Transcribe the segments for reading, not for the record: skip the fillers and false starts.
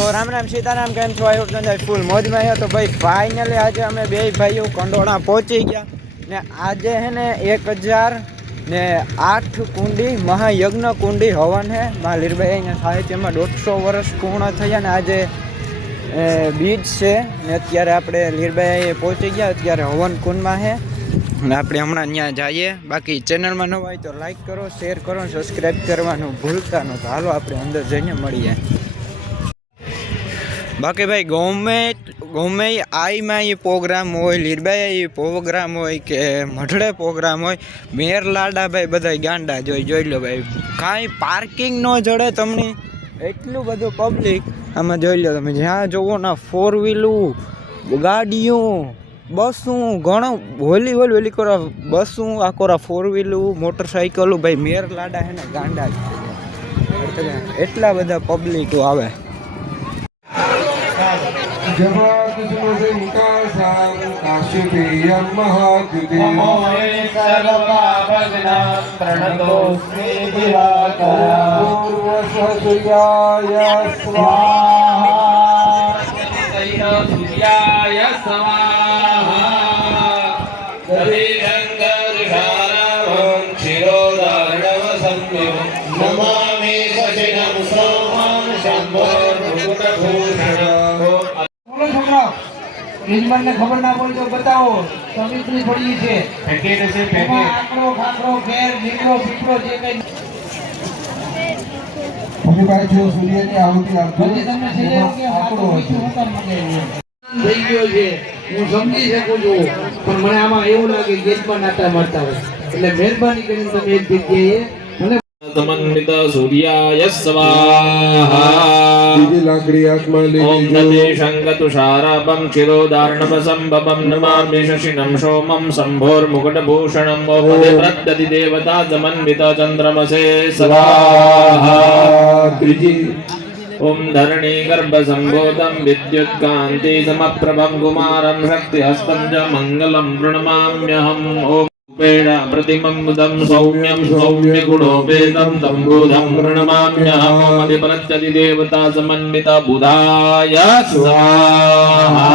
તો રામ રામ સીતારામ, કેમ છો? આઈ હોપ તમે ફૂલ મોજમાં છો. તો ભાઈ ફાઇનલી આજે અમે બે ભાઈઓ કંડોળા પહોંચી ગયા ને આજે હે ને 1008 કુંડી મહાયજ્ઞ કુંડી હવન હે મા લીરબાઈ અહીંયા સાહિત્યમાં 150 વર્ષ પૂર્ણ થયા ને આજે બીજ છે ને અત્યારે આપણે લીરબાઈ પહોંચી ગયા. અત્યારે હવન કુંડમાં હે ને આપણે હમણાં ત્યાં જઈએ. બાકી ચેનલમાં ન હોય તો લાઈક કરો, શેર કરો, સબસ્ક્રાઈબ કરવાનું ભૂલતા ન. તો હાલો આપણે અંદર જઈને મળીએ. બાકી ભાઈ ગમે આઈમાં એ પ્રોગ્રામ હોય, લીરબાઈ એ પ્રોગ્રામ હોય કે મઢડે પ્રોગ્રામ હોય, મેર લાડા ભાઈ બધા ગાંડા જોઈ લો ભાઈ. કાંઈ પાર્કિંગ ન જડે તમને, એટલું બધું પબ્લિક આમાં જોઈ લો તમે. જ્યાં જોવો ને 4 વ્હીલું ગાડીઓ બસું ઘણું હોલી કરો બસું આ કોરા 4 વ્હીલું મોટરસાઇકલું ભાઈ મેર લાડા હે ને ગાંડા એટલા બધા પબ્લિકો આવે. યજમાનને ખબર ના પડી તો બતાવો. સમિત્રી પડી છે, એમાં આકરો ખાકરો ફેર નીકળો પીકળો જે કઈ અમે ભાઈ જો સૂર્યની આહુતિ આપજો. પછી તમે છેલ્લે કે આકરો બીજું હું કામ મંગાવ્યું થઈ ગયો છે હું સમજી શકું છું, પણ મને આમાં એવું લાગે યજમાન નાટા મારતા હોય એટલે મહેરબાની કરીને તમે એક જગ્યાએ મને समन्वित सूर्याय स्वाहा બીજી લાકડી આત્મા લે. ओम नते शंकतुषारापं क्षिरोदार्णवसंभवं नमामि शशिनं सोमं शंभोर्मुकुटभूषणं ओपदे प्रत्यति देवता समन्वित चंद्रमसे स्वाहा ત્રીજી ओम धरणी गर्भ संभूतं विद्युत्कांति समप्रभं कुमारं शक्तिहस्तं च मंगलं प्रणमाम्यहम्. ओम पेड़ा प्रतिमं मुदं सौम्यं सौम्य गुणोपेतं तंबुधं प्रणमाम्यहम्. अधिपत्यति देवता समन्विता बुधाय स्वाहा.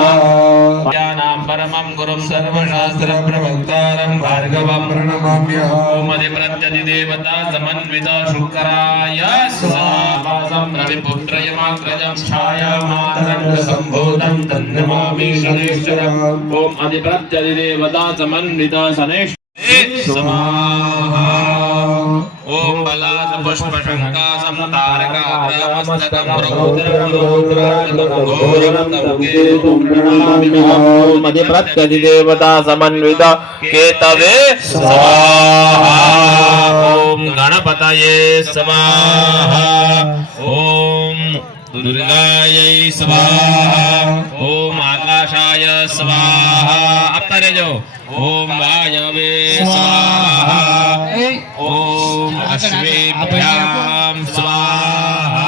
ज्ञानां परमं गुरुं सर्वशास्त्र प्रवक्तारं भार्गवं પ્રણમામ્યહમ. अधिपत्यति देवता समन्विता शुक्राय स्वाहा. रविपुत्रयमाग्रजं छायामातरं संभूतं तन्नमामि शनैश्चरम्. ओम अधिपत्यति देवता समन्विता शनैश्चरम् स्वाहा. ओम बलास पुष्प शंकासं तारकाग्रमस्तकं रौद्रं घोरं केतुं प्रणमाम्यहम्. ओम अधिपत्यति देवता समन्विता केतवे स्वाहा. ओम गणपतये स्वाहा. ओम दुर्गायै स्वाहा. ओम आकाशाय स्वाहा. अपरे जो ओम वायवे स्वाहा. ओम अश्वेभ्याम स्वाहा.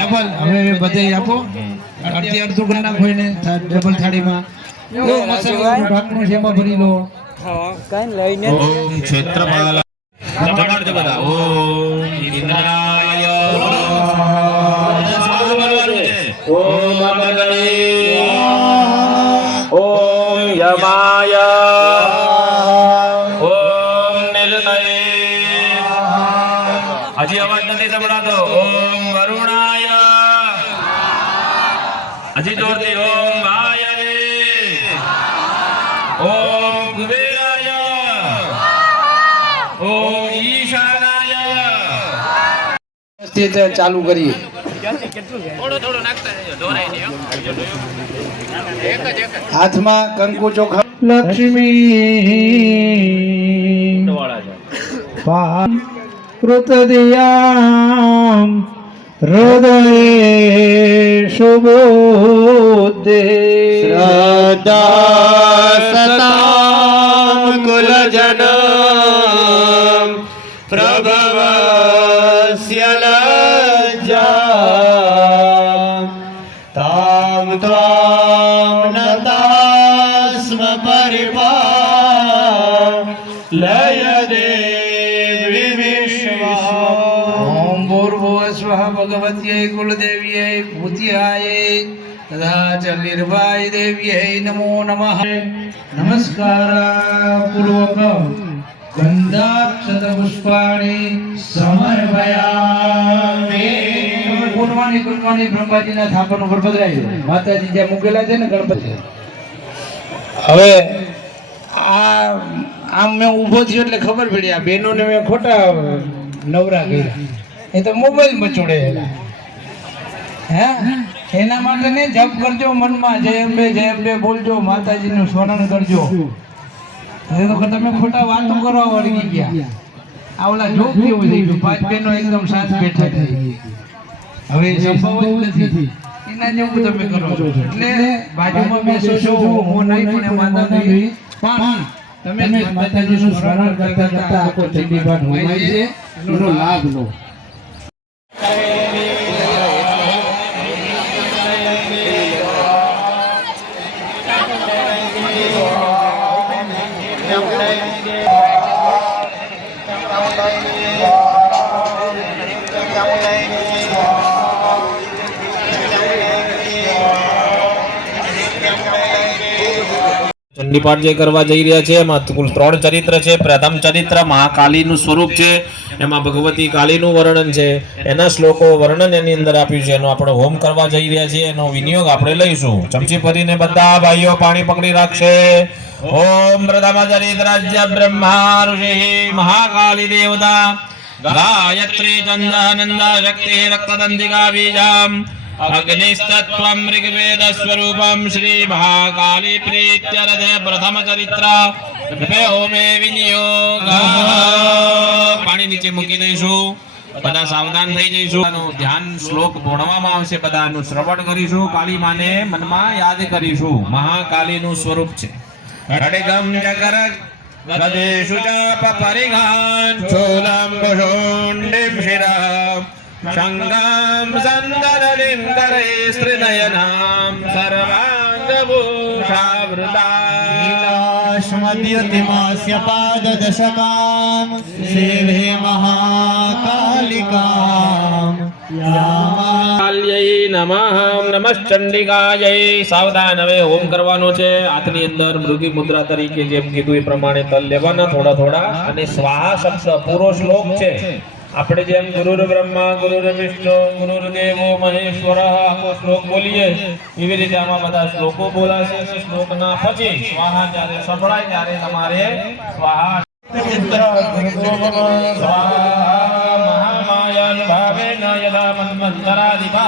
ડબલ હવે બધે આપો. આરતી અડધું કરી નાખો એને ડબલ થાળીમાં. ઓ મસાલા ઢાંકણું છે એમાં ભરી લો. કઈ લઈને ओम क्षेत्रपाल जमाड़ बता. ओम इंद्राय ओम अग्नये ओम यमाय ओम निर्णये. हजी अवाज नहीं संभळातो. ओम वरुणाय. हजी जोरથી ओम वायवे. ओम कुबेराय. ओम ईशानाय. તે ચાલુ કરીએ. થોડો નાખતા રહેજો, ઢોરાય નહીં હો. હાથમાં કંકુ ચોખા. લક્ષ્મી કૃતદિયામ હૃદયે શુભોદે શ્રદ્ધા સતામ કુલજનમ પ્રભવસ્ય લજ્જા તામ ત્વામ નતાસ્મ પરિપા લય દેવી વિશ્વા. ઓમ ભૂર્ભુવઃ સ્વઃ ભગવતે પાર્વત્यै કુલદેવ્यै ભૂતિયાयै તથા ચ નિર્ભાય દેવ્यै નમો નમઃ. નમસ્કાર પૂર્વક ગંધાક્ષત પુષ્પાણી સમર્પયામિ. કુંડવાની બ્રહ્માજીના થાપણ ઉપર પધરાવી માતાજી જ્યાં મૂકેલા છે ને ગણપતિ. હવે આમ મેં ઊભો થયો એટલે ખબર પડી આ બહેનોને મેં ખોટા નવરા કર્યા. એ તો મોબાઈલ મચોડે હે. એના માટે ને જપ કરજો મનમાં, જય અંબે બોલજો, માતાજીનું સ્મરણ કરજો. એ તો તમે ખોટા વાતો કરવા વળગી ગયા. આ ઓલા જોક જેવું થઈ ગયું, 5 બહેનો એકદમ સાથ બેઠા થઈ ગઈ. હવે સંભવ જ નથી. એના જેવું તમે કરો છો એટલે બાજુમાં બેસો છો, હું નહીં પણ માતા નહીં પણ તમે માતાજીનું સ્મરણ કરતા કરતા આખો ચંડીપાઠ હોમાય છે, એનો લાભ લો. ચંડીપાઠ જે કરવા જઈ રહ્યા છે એમાં કુલ 3 ચરિત્ર છે. પ્રથમ ચરિત્ર મહાકાલીનું સ્વરૂપ છે, એમાં ભગવતી કાલીનું વર્ણન છે. એના શ્લોકો વર્ણન એની અંદર આપ્યું છે. એનો આપણે હોમ કરવા જઈ રહ્યા છીએ, એનો વિનિયોગ આપણે લઈશું. ચમચી ભરીને બધા ભાઈઓ પાણી પકડી રાખશે. ઓમ પ્રથમ ચરિત્રાજ્ય બ્રહ્મા ઋષિ મહાકાલી દેવતા ગાયત્રી ચંદનંદા શક્તિ રક્તદંતિકા બીજામ અગ્નિસ્તત્વમ ઋગ્વેદ સ્વરૂપમ શ્રી મહાકાલી પ્રીત્યર્થે પ્રથમ ચરિત્ર હોમે વિનિયોગ. પાણી નીચે મૂકી દઈશું, બધા સાવધાન થઈ જઈશું. ધ્યાન શ્લોક ભણવામાં આવશે, બધાનું શ્રવણ કરીશું, કાળી માને મનમાં યાદ કરીશું. મહાકાલીનું સ્વરૂપ છે. ખડગમ જગર ગદેશુ ચાપ પરિઘાન ચોલમ ભુષુંડિમ શિરામ શંગામ સંદરલિમ કરે સ્ત્રીનયનામ સર્વાંગભૂષાવૃતાશ્મદ્યતિમાસ્ય પાદદશકામ સેવે મહાકાલિકામ કાલ્યૈ નમઃ. નમશ્ચંડિકાય. સાવધાન, હવે હોમ કરવાનો છે. હાથની અંદર મૃગી મુદ્રા તરીકે જેમ કીધું એ પ્રમાણે તલ લેવાના થોડા થોડા, અને સ્વાહા શબ્દ પૂરો શ્લોક છે. આપણે જેમ ગુરુર બ્રહ્મા ગુરુર વિષ્ણુ ગુરુર્દેવો મહેશ્વર આખો શ્લોક બોલીએ એવી રીતે આમાં બધા શ્લોકો બોલાશે. શ્લોકના પછી સ્વાહા જ્યારે સંભળાય ત્યારે તમારે સ્વાહા મહામાયન ભાવેન યદા મન્મંતરાદિપઃ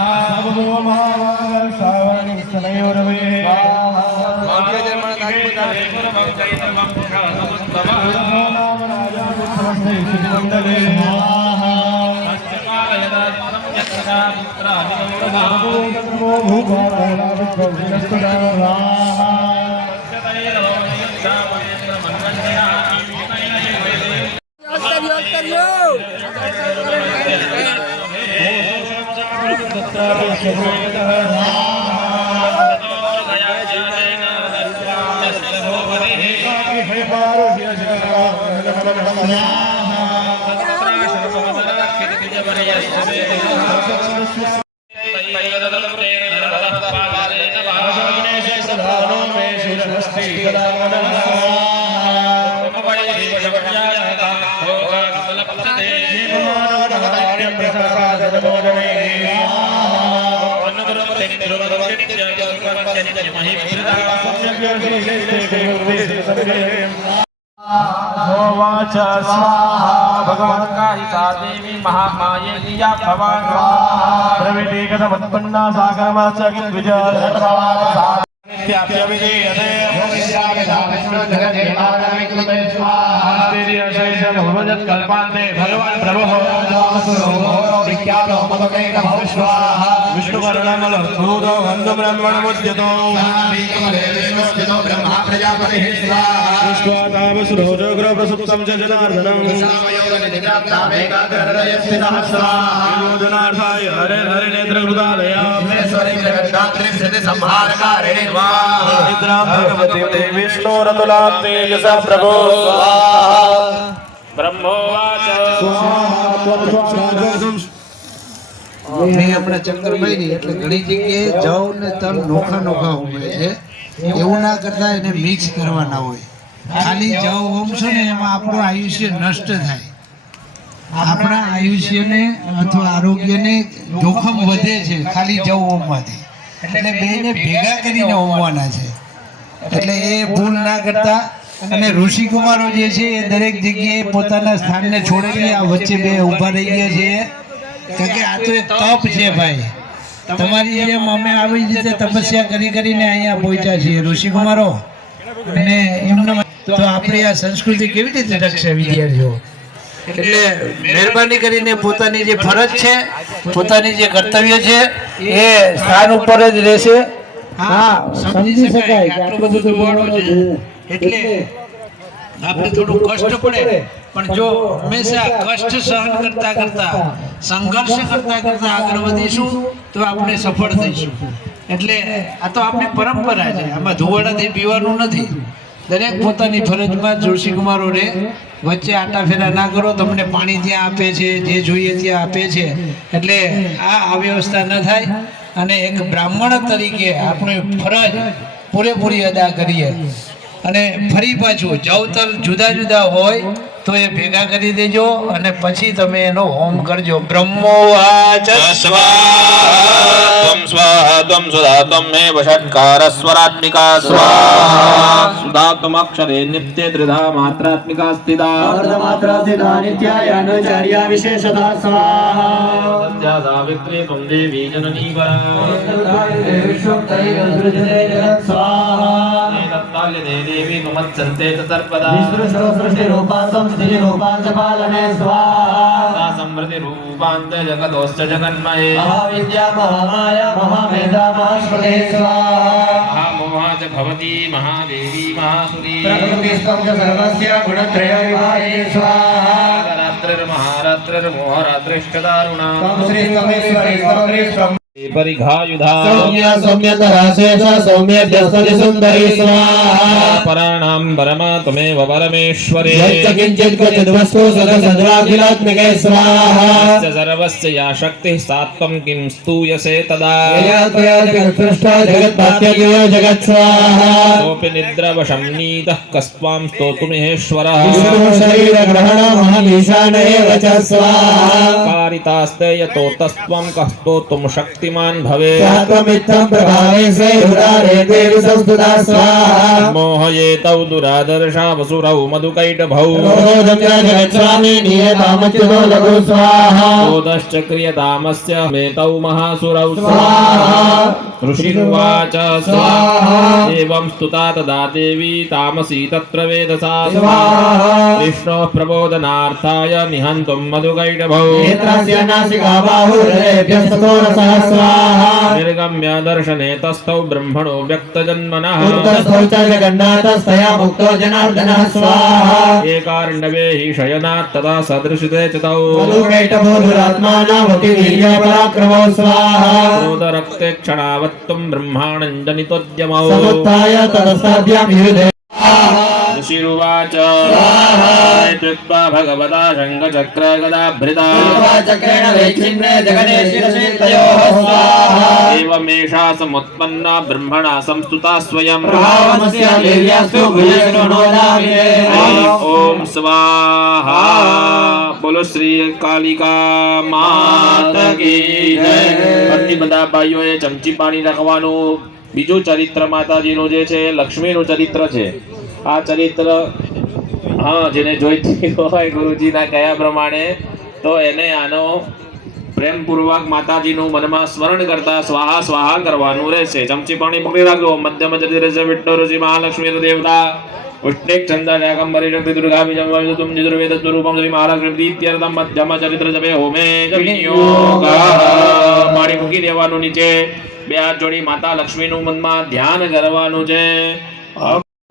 भगवान देवी महामाये दिया भवान प्रविटे कथमत्पन्ना सागरमाचकित विजय नित्याप्य विजयते भगवत कल्पान्ते भगवान प्रभु विख्यातो मदकैक भवस्वाहा विष्णुवर्णमल सूदो गन्ध ब्रह्मण मुद्यतो विष्णुर्जनो ब्रह्मा प्रजापतिः स्वाहा विश्वातावसुरोजो ग्रहप्रसुप्तं च जनार्दनं योजनार्थाय हरे हरे नेत्रकृतालया भगवती विष्णुरतुलां तेजसा प्रभो ब्रह्मोवाच મેં હમણાં ચક્કર મારી એટલે ઘણી જગ્યાએ જવ ને તલ નોખા નોખા ઉમે છે. એવું ના કરતા એને મિક્સ કરવાના હોય. ખાલી જવ ઓમશો ને એમાં આપણું આયુષ્ય નષ્ટ થાય. આપણા આયુષ્યને અથવા આરોગ્યને જોખમ વધે છે ખાલી જવ ઓમવાથી. એટલે બેને ભેગા કરીને ઓમવાના છે. એટલે એ ભૂલ ના કરતા. અને ઋષિકુમારો જે છે એ દરેક જગ્યાએ પોતાના સ્થાનને છોડીને આ વચ્ચે બે ઊભા રહી ગયા છે. કારણ કે આ તો એક તપ છે ભાઈ. તમારી જેમ અમે આવી રીતે તપસ્યા કરીને અહીંયા પહોંચ્યા છીએ ઋષિકુમારો. અને એમના તો આપણી આ સંસ્કૃતિ કેવી રીતે રખશે વિદ્યાર્થીઓ? એટલે મહેરબાની કરીને પોતાની જે ફરજ છે, પોતાની જે કર્તવ્ય છે એ સ્થાન ઉપર જ રહેશે. હા, સમજી શકાય કે આટલું બધું તો બોલવાનું છે એટલે આપણે થોડું કષ્ટ પડે, પણ જો હંમેશા કષ્ટ સહન કરતા કરતા, સંઘર્ષ કરતા કરતા આગળ વધીશું તો આપણે સફળ થઈશું. એટલે આ તો આપણી પરંપરા છે, આમાં ધુવાડાથી પીવાનું નથી. દરેક પોતાની ફરજમાં ઋષિકુમારો રે. વચ્ચે આટા ફેરા ના કરો. તમને પાણી ત્યાં આપે છે, જે જોઈએ ત્યાં આપે છે. એટલે આ અવ્યવસ્થા ન થાય. અને એક બ્રાહ્મણ તરીકે આપણી ફરજ પૂરેપૂરી અદા કરીએ. અને ફરી પાછું જવતલ જુદા જુદા હોય તો એ ભેગા કરી દેજો અને પછી તમે એનો હોમ કરજો. બ્રહ્મોવાચ त्वं स्वाहा त्वं सुधा त्वं मे वषट्कारस्वरात्मिका स्वाहा सुधा त्वमक्षरे नित्ये त्रिधा मात्रात्मिका स्थिता सत्या सावित्री त्वं देवी जननी परा देवी त्वमत्सन्ते च सर्वदा समृद्धि रूपान्त जगदोश्च जगन्मये महामोहा च भवती महादेवी महासुरी रात्रिर्महारात्रिर्मोहरात्रिष्टदारुणा परिघायुधा सौम्य स्वाहा पराणां परमा त्वमेव परमेश्वरे सदवाखिलात्मिके स्वाहा तस्य सर्वस्य या शक्तिः सा त्वं किं स्तूयसे तदा जगत् स्वाहा सोऽपि निद्रावशं नीतः कस्त्वां स्तोतुमिहेश्वरः कारितास्ते यतो तस्त्वं कः स्तोतुं शक्तिमान् भवेत् मोहयेतौ दुरादर्शा वसुरौ मधुकैटभौ क्रोधश्च क्रियतामस्य मेतौ महासुरौ ऋषिर्वाच एवं स्तुता तदा देवी तामसी तत्र वेदसा विष्णोः प्रबोधनार्थाय निहन्तुं मधुकैटभौ निर्गम्य दर्शने तस्थौ ब्रह्मणो व्यक्तजन्मनः एकार्णवे हि शयनात् तदा सदृशते च तौ क्रोधरक्ते क्षणावत्तं ब्रह्माणं जनितोद्यमौ ऋषिरुवाच कृत्वा भगवता शङ्खचक्रगदाभृता एवमेषा समुत्पन्ना ब्रह्मणा संस्तुता स्वयं ओम स्वाहा। बोलो श्री कालिका माता की जय। અતિ બધા ભાઈઓએ ચમચી પાણી રાખવાનું. બીજું ચરિત્ર માતાજીનું જે છે લક્ષ્મીનું ચરિત્ર છે. આ ચરિત્ર હા જેને જોઈતી હોય ગુરુજીના કયા પ્રમાણે તો એને આનો પ્રેમપૂર્વક માતાજીનું મનમાં સ્મરણ કરતા સ્વાહા સ્વાહા કરવાનું રહેશે. ચમચી પાણી પકડી રાખજો. મધ્યમ જતી રહેશે વિષ્ણુ ઋષિ મહાલક્ષ્મી દેવતા ઉષ્ણિક છંદા શાકંભરી શક્તિ દુર્ગા બીજમ તુમ નિર્વેદ સ્વરૂપમ શ્રી મહાલક્ષ્મી ઇત્યર્થમ મધ્યમ ચરિત્ર જપે હોમે જપિયોગ. પાણી મૂકી દેવાનું નીચે. બે હાથ જોડી માતા લક્ષ્મીનું મનમાં ધ્યાન કરવાનું છે.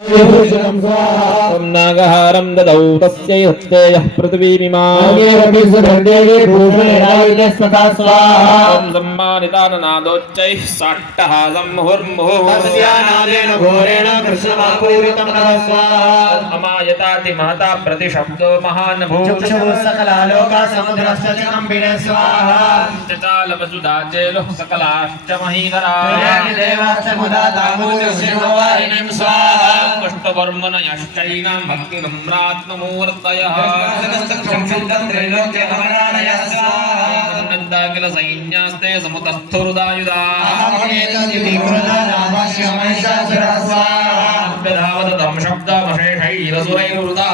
भूषणं स्वाहा ॐ नागहारं ददौ तस्यै हस्ते यः पृथिवीमिमा आगे रवि सुभद्रे भूषणेनायुधे सदा स्वाहा ॐ सम्मानिताननादोच्चैः साट्टहासं मुहुर्मुहुः तस्यानादेन घोरेण कृष्णमापूरितं नमः स्वाहा अमायताति महता प्रतिशब्दो महान् भूः चक्षुः सकलालोका समुद्रस्य च कम्पिने स्वाहा चचालवसुधाचेलुः सकलाश्च महीधरा देवाश्च मुदा तामूर्तिर्वारिणीं स्वाहा कष्टवर्मणयश्चैनां भक्तिनम्रात्ममूर्तयः किल सैन्यास्ते समुतस्थुरुदायुधावततं शब्दमशेषैरसुरैरुदा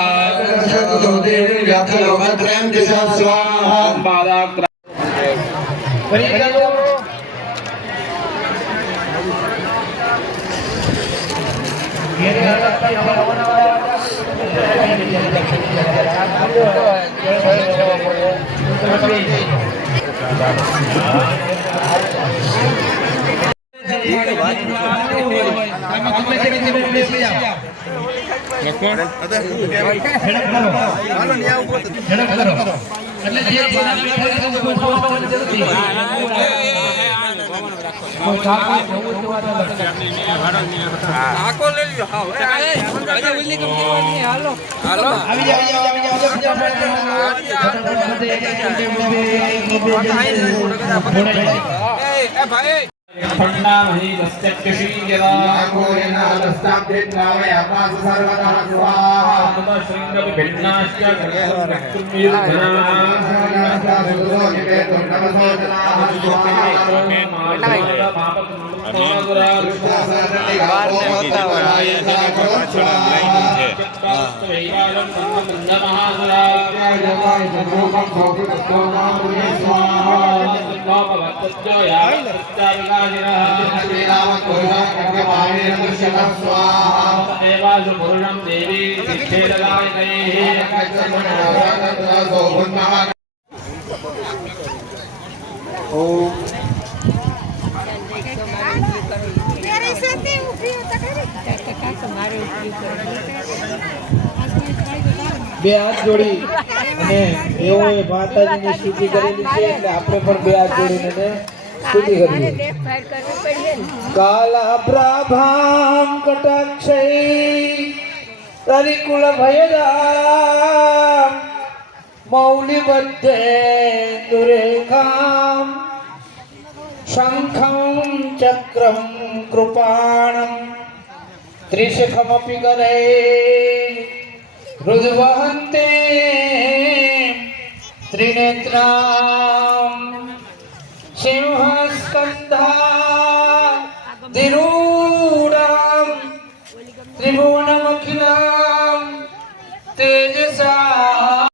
मेरे साथे ऊभी होता करे टका तुम्हारे ऊभी બે હાથ જોડી અને એઓએ માતાજીની સ્તુતિ કરેલી છે એટલે આપણે પણ બે હાથ જોડીને એને સ્તુતિ કરીએ देख फायर करनी पड़ी है કાલા પ્રભામ કટાક્ષૈ તરિકુલ ભયદામ મૌલિ બધે દુરેખામ શંખમ ચક્રમ કૃપાણમ ત્રિશખમપી કરે रुद्वहन्ते त्रिनेत्रां सिंहस्कन्धा दिरूढां त्रिभुवनमखिलां